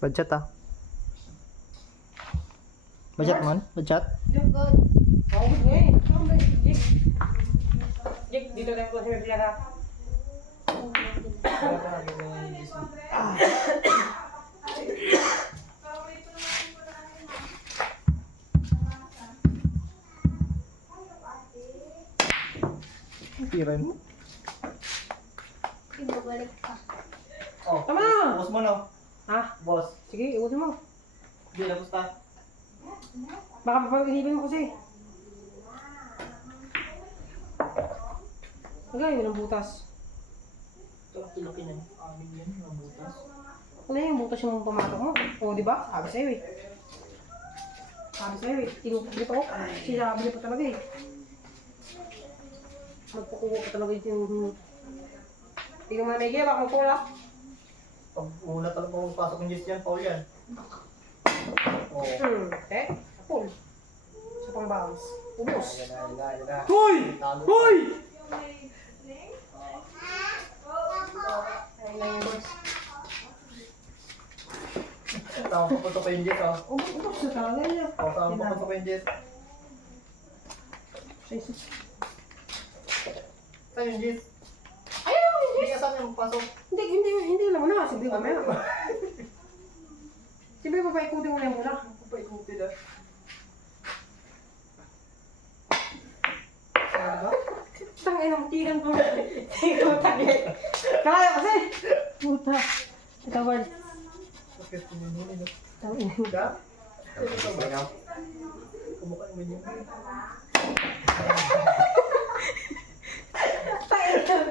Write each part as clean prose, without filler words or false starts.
Budget ah. Budget man? Budget? Good. Oh, good nga eh. Ano ba yung Jake? Jake, dito tayo po sa may piyara. Tiran mo. Ibabalik ka. Oh, Tama! boss mo no? Ha? Boss. Sige, iusin mo. Hindi, labos ta. Baka papag-inipin mo kasi. Lagay mo ng butas. Ito, kilukin yan. Amin yan, mga butas. Ano yung butas yung pumatok mo? O, di ba? Sabi sa'yo eh. Sabi sa'yo eh. Tinupaglit ako. Sinabi niya pa talaga eh. Magpukuha pa talaga yung... Tingnan mo na Miguel, baka magpula. Pag una talaga kung pasok ng Jess yan, Paul yan. Oh. Eh, apol. Sa pang bounce. Ubus. Yan na. Hoy! Talo. Hoy! Ayun lang yung boys. Tama pa pa yung Jess oh. Ubus sa talaga niya. Oh, tama pa pa yung Jess. Saan yung Jess? Ayun lang yung Hindi ka saan yung pasok? Hindi alam mo na. Siyempre ba meron? Siyempre pa paikutin mo na yung muna. Paikuti na. Diba? Tangin ang tigan ko. Tigan tangin. Kaya kasi. Puta. Ito ba? Bakit pinunuli no? Tangin. Da? Ito ba? Kumukha naman yun.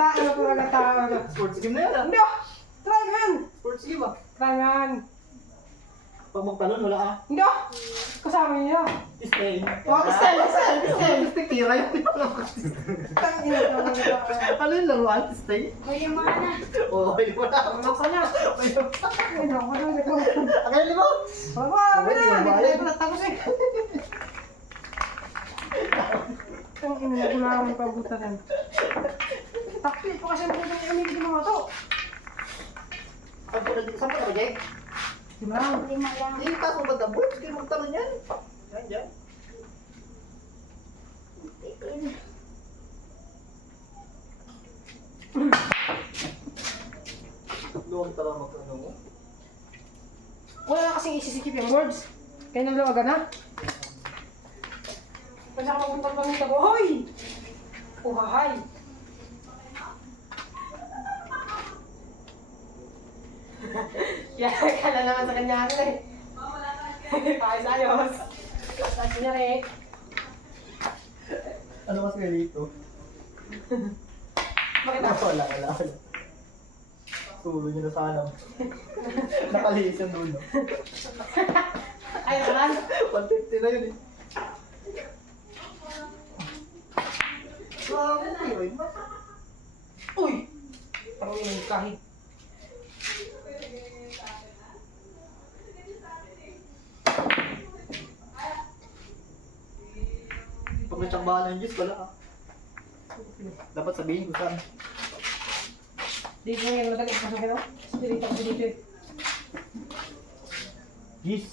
Tangin na talaga tao. Sports game na yan ah. Hindi ah. Try man. Sports game ah. Try man. Pag magtalon, wala ah. Hindi ah. Kasama niya. Stay. Oh, stay. Stay. Tira yun. Tangin na talaga tao. Ano yung laruan? Stay? Kuya mga na. Oo, yun wala. Nasa niya. Ay, naku na. Akala mo? Wala, wala. Hindi ko natapos eh. Ang ina ko lang ang pabutaran. Takpi pa kasi ang putang yung umibig ng mga to. Saan ka na ba, Jake? Di ba? Lima lang. Yung taas mo ba dabot? Sige, magtalon yan. Yan, dyan. Luwag talaga magtanong mo. Wala na kasing isisikip yung words. Kaya nang lawagan na. Kasi ako magpunta pa nito ko, hoy! Uhahay! Yan, kala naman sa kanya ano eh. Ayos. Tapos niya rin. Ano mas galito? Bakit ako? Wala. Sulo niyo na sana. Nakalihis yung dulo. Ayos naman. 150 na yun eh. Uy! Parang yung kahit. Pag natsambahan ng Diyos, wala ah. Dapat sabihin ko saan. Dito lang yan, madali. Pasok ka na. Dito ako dito eh. Yes.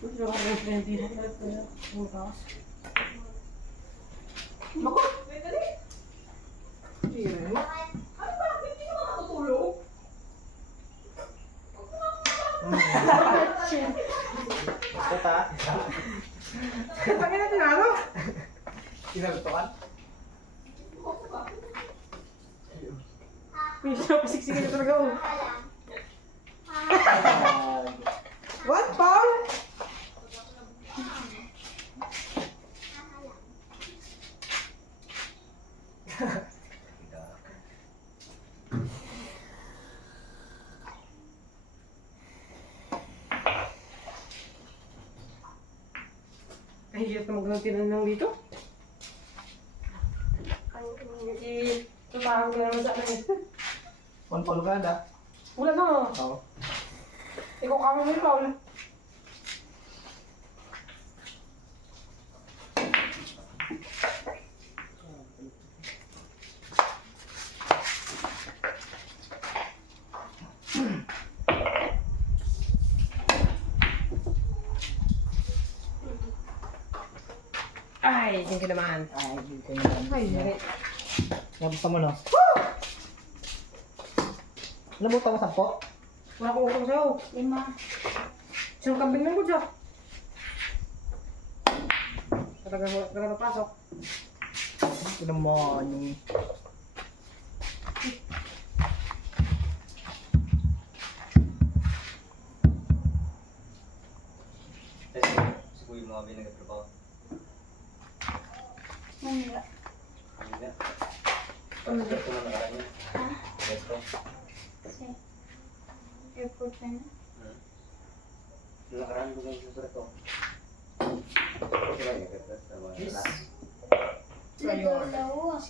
Ito ako ng friend dito. Bukas. Mako! Tira mo. Ito Pagka na tinalo. Kinalutukan? Medyo pasiksikin na talaga oh. What, Paul? Ay, hirap na magtinanong dito. Ay, tutahang ko naman sa akin. One Paul ka na. Wala na. Oo. Ikaw kami mo, Paul. Ay, hindi naman. Ay, hindi ko naman. Ay, yari. Nabusta mo no? Nabuta mo 10? Wala ko utang sa'yo. 5. Isang kambing lang ko siya. Talaga napasok. Ito naman yung... Si Kuya mga binagtrabaho. Mangga. Ano nga? Ano Pag-start ko na nakaraan niya. Resto. Kasi airport na na. Nung nakaraan ko ngayon sa Surat ko. Yes. Dalawa.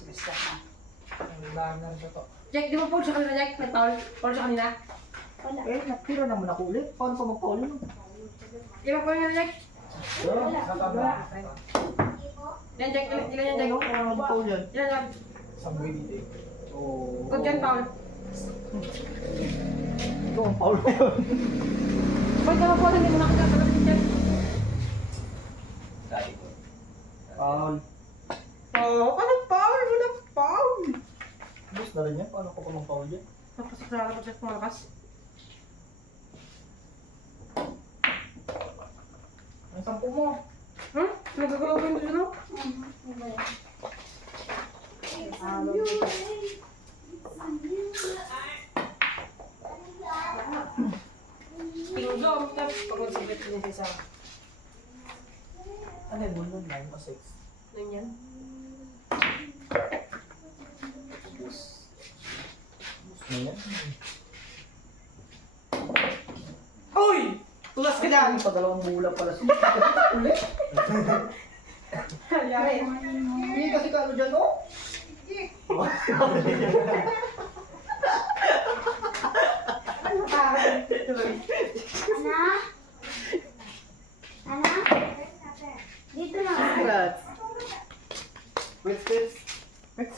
Ang lanar na to. Jack, di ba Paul sa kanina, Jack? May Paul? Paul sa kanina? Wala. Eh, natira naman ako ulit. Paano pa mag-Paul yun? Di ba Paul nga, Jack? Wala. Yan, Jack. Ilan yan, Jack? Ano? Paano mag-Paul yan? Ilan yan? Sabi dito eh. Oo. Good yan, Paul. Ito ang Paul na yun. Ba't ka Paul? Hindi mo nakita sa kapit, Jack? Dati ko. Paul. Oo, anong Paul? Wala Paul. Bus na rin yan. Paano ko pa mag-Paul yan? Napasok sa harap ko, Jack, malakas. Ang 10 mo. Hmm? Nagagalaw ko yung dito, no? Tinulong, tapos pag-magsibit niya sa isa. Ano yung bulod? 9 o 6? Ano yan? Bus. Bus na yan. Uy! Tulas ka dyan! Pa dalawang bulan pala siya. Ulit? Yari. Hindi kasi ka ano dyan, oh? Ano ka? Tuloy. Ana? Ana? Dito na. Congrats. Wait, wait.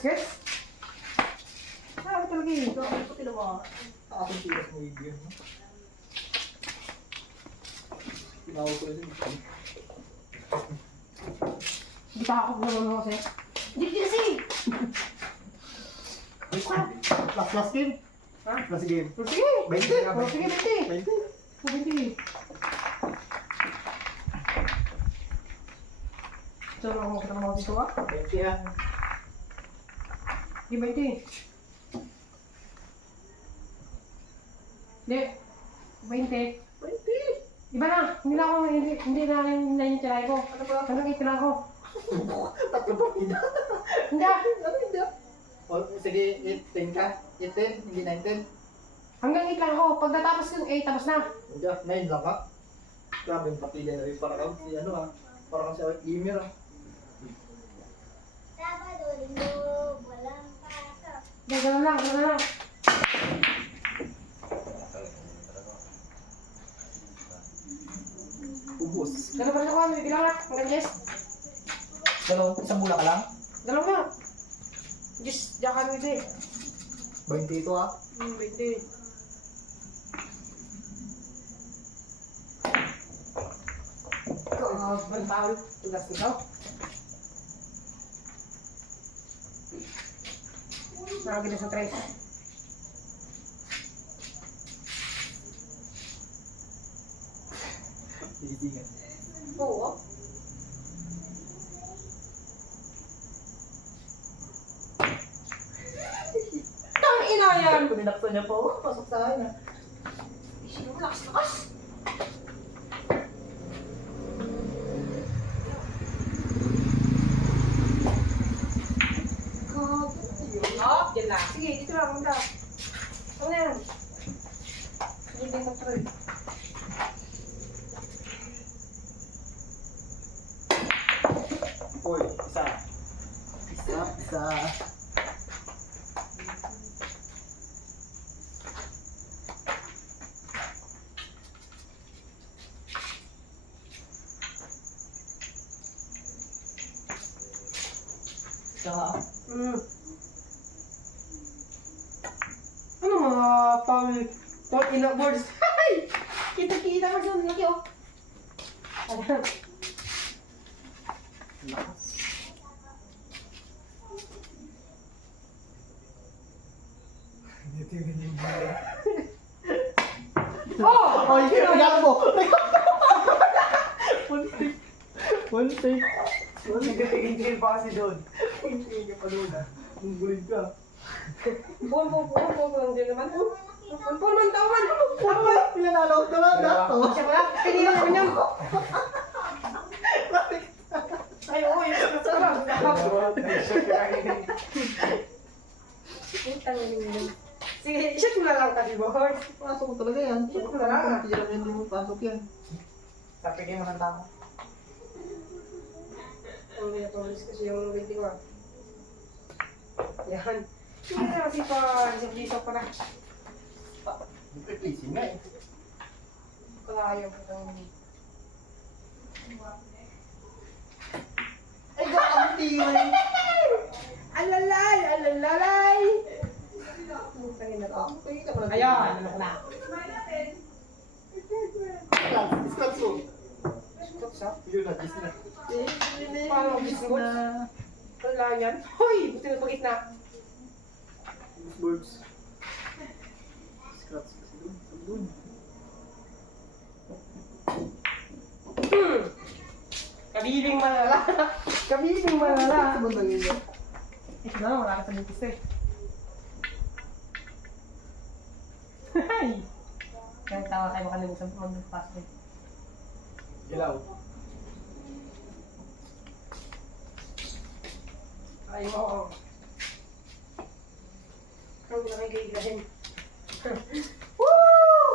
Gets? Ah, talaga yun. Ito, ano ko tinawa? Taas ang tiras mo yung no? Tinawag ko rin. Hindi ka ako naman mo kasi. Di kasi. Last game? Ha? Last game. Sige! 20? Oh, sige, 20. 20? 20. So, ako makita mo dito ka? 20 ah. Di 20. Hindi. 20. 20? Iba na. Hindi na ako, hindi na yung tirahe ko. Ano ba? Hanggang 8 na ako. Tatlo pa pina. Hindi ah. Ano hindi ah? O, sige, 10 ka? 10, hindi 19. Hanggang 8 lang ako. Pag natapos yung 8, tapos na. Hindi ah, 9 lang ka. Grabe yung papilya na rin. Para kang si ano ah. Para kang si Gamer ah. Sabado, linggo, walang pasok. Hindi, ganun lang, ganun lang. Ubus. Ganun pa rin ako, may bilang na. Hanggang 10. Isang bula ka lang? Ganun na. Just, diyan kami ito eh. 20 ito ah. 20. Ang tawag, tugas nito. Nakagin na sa 3. Tititingan. Oo. Tangina yan! Kung ninakso niya po, pasok sa akin ah. Sino lakas-lakas? Oh, dyan lang. Sige, dito lang. Punta. Ano na yan? Sige, dito pa rin. Tsaka, Ano mga Paul ina words? Ay! Kita-kita mo siya, laki oh. Ayan. lakas. Oh! Ay, regalo mo! One take. One take. Nagtitigil pa kasi doon. Hindi ka pa doon ah. Munggulig ka. Paul lang din naman. Paul man tawan. Pinanalo ko lang na. Siya pala, kanina naman yan. Ay, oo, yun. Sarap. Nag-shoot ka kanina. Putang ina. Sige, shoot mo na lang kasi, boy. Pasok ko talaga yan. Shit, wala. Hirap yan, hindi mo pasok yan. Tapigin mo ng tao. Ang pinatulis kasi yung waiting ko. Yan. Hindi na kasi pa, isang pa na. Replacing nga eh. Kalayo ko ito. Ay, gakamti man. Alalay! Alalay! Putang ina to. Ayan, ano ko na. Scratch mo. Scott siya. Yun na, Disney na. Paano ang bisgot? Wala yan. Hoy! Buti na pagit na. Birds. Scratch kasi doon. Doon. Kabiling malala. Kabiling malala. Sa bandang yun. Ito na, wala ka sa dentist eh. Hay! Kaya tawa kayo makalimutan mag-pass eh. Ilaw. Ay mo, oo. Ang nakikigahin. Woo!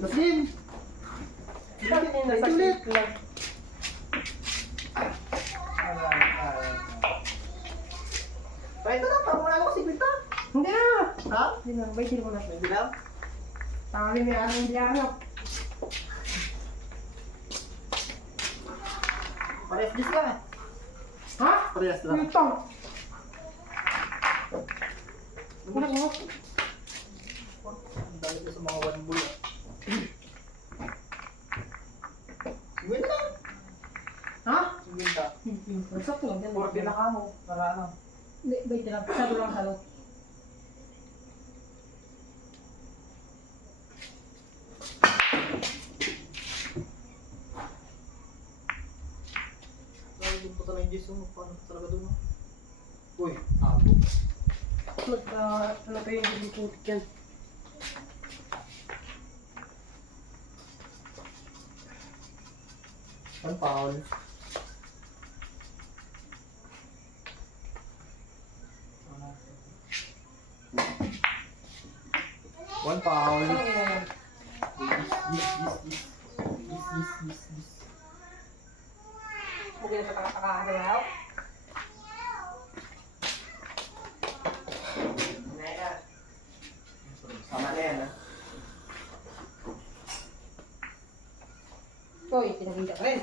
Lasin! Bakit yung nasa clip lang? Ay, ito na, parang wala ako 50. Hindi na! Ha? Hindi na, ba hindi mo na. Hindi lang. Tama rin yung anong biyano. Parehas dis lang eh. Ha? Parehas lang. Ito! Wala mo. Ang dami ko sa mga one bull. Sigwin lang. Ha? Sigwin ka. Sakto lang yan. 40 na ka mo. Para ano. Hindi, wait lang. Sado lang halo. Lalo doon pa talaga yung Jason. Paano ka talaga doon? Uy, abo. Ano pa yung hindi putik yan? One foul. One foul. Ano ginagawa? This. Huwag na pataka-takahan na lang. Sama na yan, ha? Uy, pinaghinda ka rin.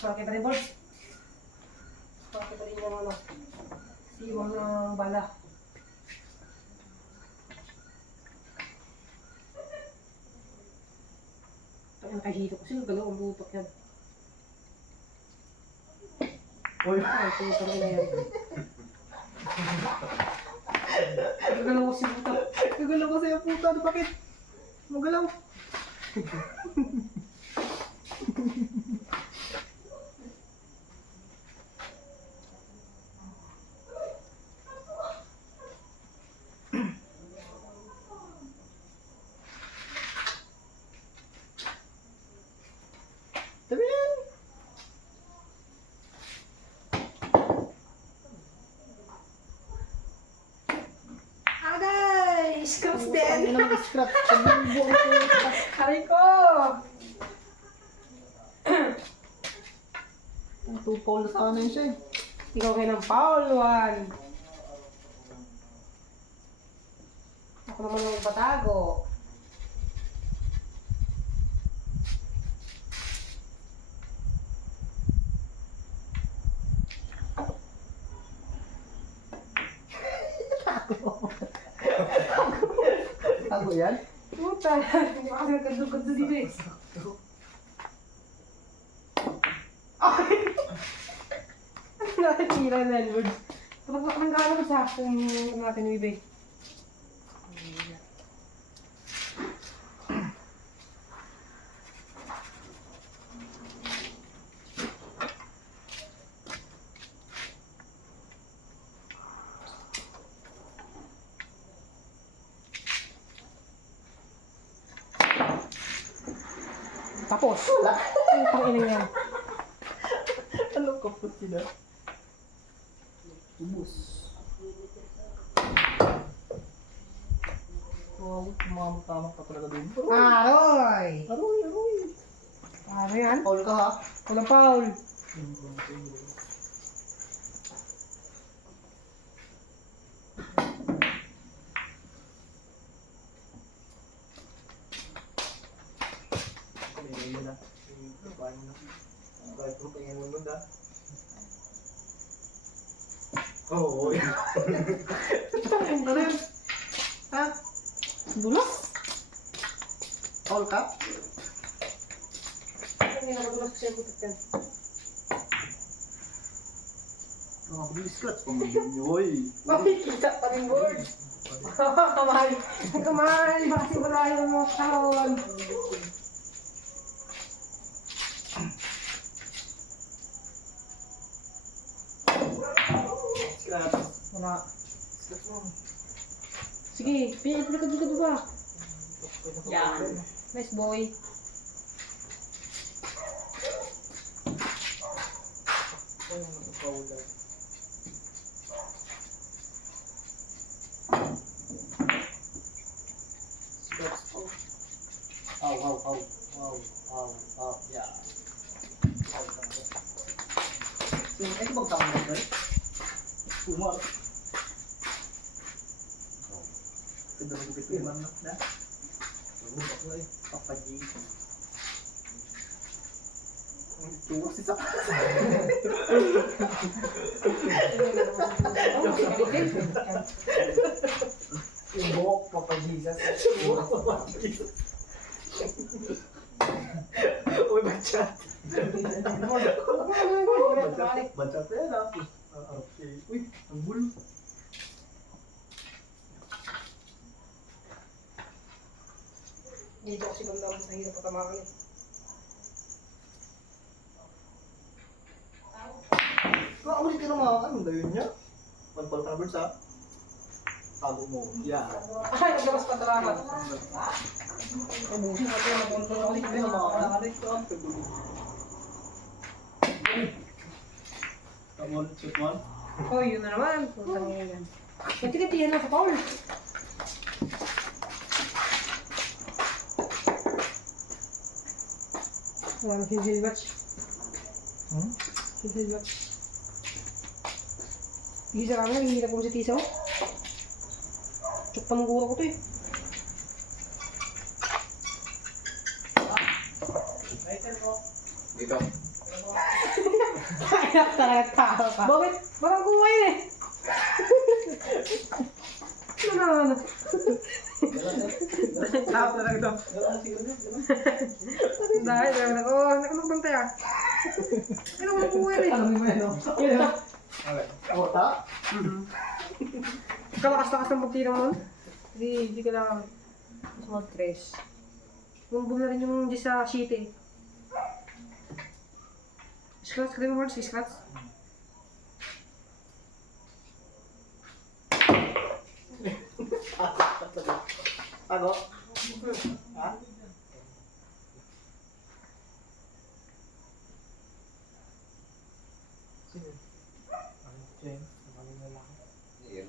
Sorry pa rin, boss. Sorry pa rin yung ano. Siwang ng bala. Ang nakahito kasi nagalaw ang butok yan. Uy, Ay, puto rin na yan. Nagalaw ko si butok. kagalaw ko sa'yo puta. Bakit? Magalaw. Tabi yan. Agay! Scoops din! Yan ang scratch. Ang buong puta. Aray ko! Two foul na sana yun siya eh. Ikaw kayo ng foul, Juan. Ako naman ang patago. Tago yan? Puta, hindi ko kasi nagkadugod dito eh. Ay! Ano nakatira na, Lord? Kapag nanggaano ko sa kung natin ibig. Tapos, ang pangina niya. Ano ka po sila? Ubus. Wow, tumama-tama ka talaga din. Aroy! Aroy, aroy. Ano yan? Paul ka ha? Walang foul. Oo, yan. Ano yun? Ha? Dulas? Paul ka? Ano yung nakadulas kasi yung putot yan? Nakabilis ka. Pamagyoy. Makikita pa rin, Lord. Kamay. Kamay. Basi wala yung mga taon. Wala. Sige, pilikad ka ba? Yan. Nice boy. Aw, aw, aw. Aw, aw, aw. Yeah. Ito bang tama mo ba? Umar. Ito bang gupit yung manok na? Papaji. Tuwa si Saka. Yung buhok, Papa Jesus. Uy, bachat. Bachat na yan ah. Okay. Uy, ang bulo. Dito kasi damdaman sa hirap patamakan eh. Kung ulit ka naman, anong gawin niya? Panpal ka na bulsa. Tago mo. Yeah. Ay, naglamas pa talaga. Ubusin natin, nag-control ulit. Hindi na makakaalit ka. Come on, shoot one. Oh, yun na naman. Putang ina yan. Nagtikatiyan na sa Paul. Wala na sinsil match. Sinsil match. Gisa ka nga, hihirap ko sa tisaw. Tsuk pa ng guro ko to eh. Dito. Kaya talaga tao ka. Bakit? Parang kumain eh. Ano na? Tao talaga to. Dahil talaga na. Oh, nakamagpang tayo. Ano mo kumain eh? Ano mo yan, no? Yun na. Kota? Kalakas-lakas ng pagtira mo. Hindi ka lang small stress. Bumbog na rin yung di sa sheet eh. Scratch ka din mo, si Scratch. Tago? Ha? Sino? Ano Jen? Ano lalaki? Iyon.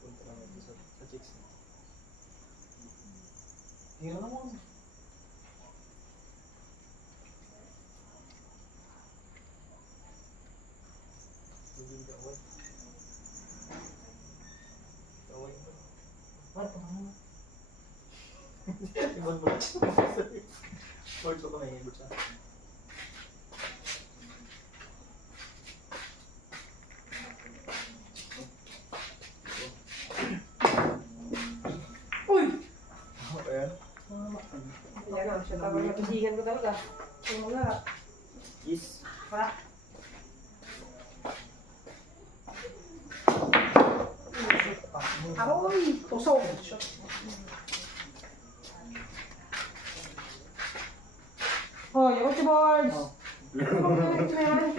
Punta lang laban mo. Lord, ko may bulsa. Uy! Okay. Yan na, siya tapos napisigan ko talaga. Yung wala. Yes. Ha? Aroy! Tusok! Oh, yung si Boards! Oh. Ano bang gawin na yan?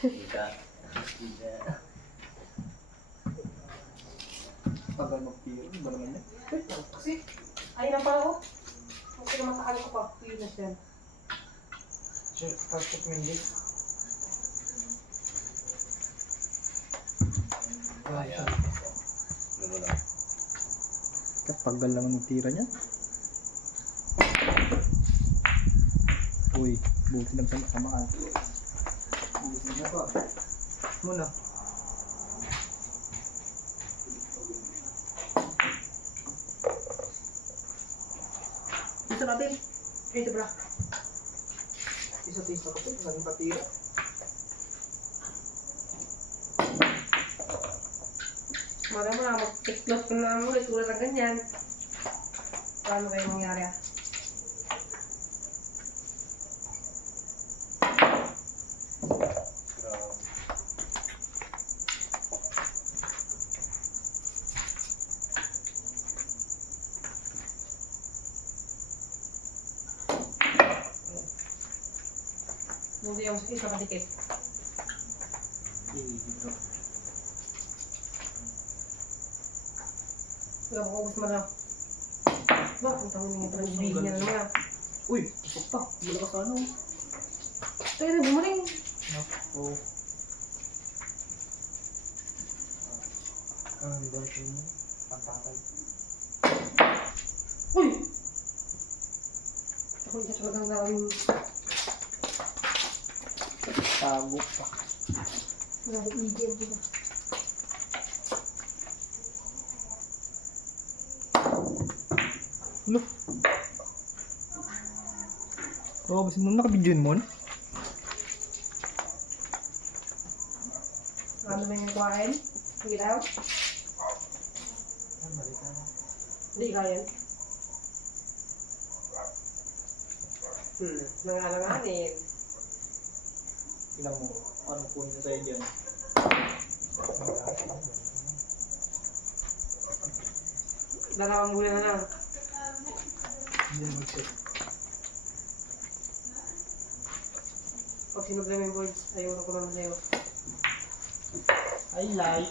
Kita. Kita. Tagal mag-tiro. Ba naman yan? Kasi, ayun lang pala ko. Kasi naman sa ko pa. Yun na siya. Patrick Mendes. Ayan. Ano lang. Tagal naman magtira niya. Uy, buti lang sa kamaan. Buti na pa. Muna. Isa natin. Ito bra. Isa-tisa ko ito. Naging patira. Maga mo na, mag-tiklot ko na mo. Tulad ng ganyan. Paano kayo mangyari ah? Grabe. Hindi yung isa kadikit. Wala ko gusto mo na. Ba, ang tawag niya pala. Big niya na naman. Uy, pusok pa. Wala ka sa ano. Tayo na, bumaling. Oo. Ang dito mo. Pantangkay. Uy! Ako yung talagang gawin. Tago pa. Wala ko igil dito. Ano? Oo, kasi nung nakabidyo mo. Ano ba yung kuhain? Hindi tayo? Ang balik na. Hindi kaya. Mga alanganin. Tingnan mo. Ano po niya sa'yo dyan? Dalawang bulan na lang. Hindi na mag-check. Pag sinubla mo yung boards, ayaw ko naman sa'yo. Highlight.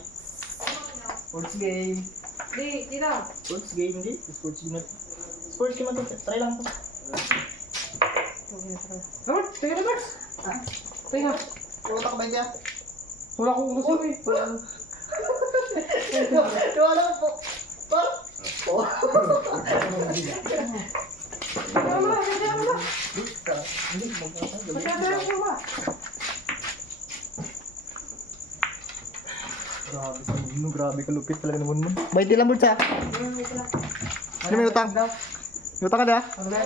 Sports game. Di, tita. Sports game, hindi. Sports game na. Sports game na to. Try lang to. Robert, tingnan na Robert. Ah? Tingnan. Wala ka ba niya? Wala akong gusto eh. Wala po. Pa? Oh. Tingnan mo na, tingnan mo na. Hindi, magkakagal. Magkakaroon ko ba? Grabe sa inyo, grabe kalupit talaga naman mo. Baiti lang mo siya. Ito na. Ano may utang? May utang ka na? Ano na?